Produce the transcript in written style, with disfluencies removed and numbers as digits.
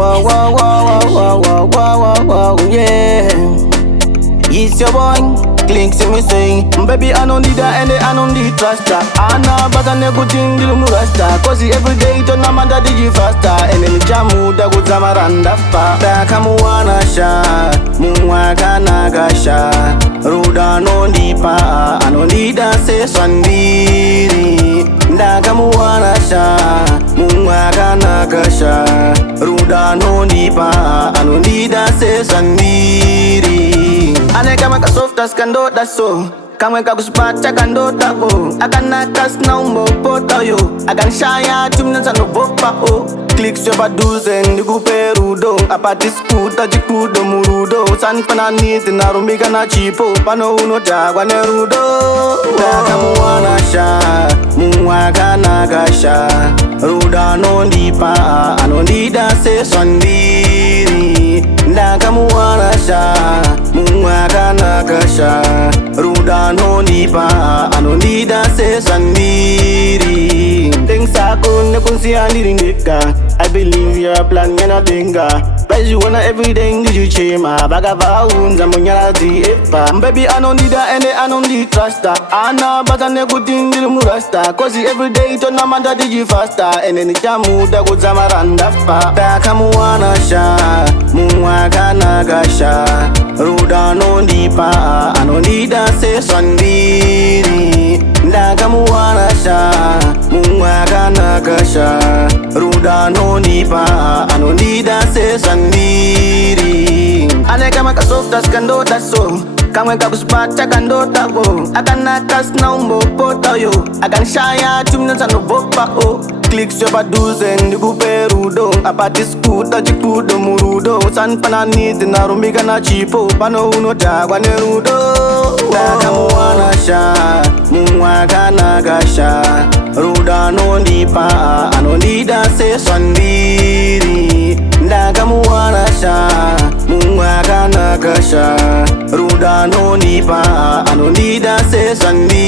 Whoa, whoa, whoa, whoa, whoa, whoa, whoa, whoa, yeah. It's your boy, Clicks me say, baby I don't need that and I don't need trust. I know but I never think you rasta. Cause every day to na manda digi faster. And then jamu da go zamaranda fa. Ndakamuwana sha, muwaka nagasha. Ruda no nipa, I don't need that say swandiri. Ndakamuwana sha, muwaka nagasha. Ruda no nipa, I don't need that say swandiri. Ane kama ka soft as kando da so. Kamwe ka kuspata kando da o. Akana kas na umbo pota yo. Akan shaya tumna sa no bopa o. Clicks yo baduzen di kuperudo. Apati skuta jikudo murudo. San pananiti na rumika na chipo. Pano uno jagwa nerudo. Ndakamuwana sha, muwaka nagasha. Ruda no nipa, ano nida se swandiri. Ndakamuwana sha, muwaka nagasha. Ruda no nipa, ano nida se swandiri. Things are good, ne kunsi andiri ndika. I believe you're a plan, you're not dinga. But you wanna everything did you chema. Bagava unza munyala di epa. Baby I don't need that and I don't need trust. I know but I never think you murasta. Cause every day to na manda digi faster. And then jamu da go zamaranda fa. Ndakamuwana sha, muwaka nagasha. Ruda no nipa, I don't need that say swandiri. Ndakamuwana sha, muwaka nagasha. Ruda no nipa, I don't need that say swandiri. Ane kama ka soft as kando da so. Kamwe ka kuspata kando da o. Akana kas na umbo pota yo. Akan shaya tumna sa no bopa o. Clicks yo baduzen di kuperudo. Apati skuta jikudo murudo. San pananiti na rumika na chipo. Pano uno jagwa nerudo. Ndakamuwana sha, muwaka nagasha. Ruda no nipa, ano nida se swandiri. Ndakamuwana sha, muwaka nagasha. Ruda no nipa, ano nida se swandiri.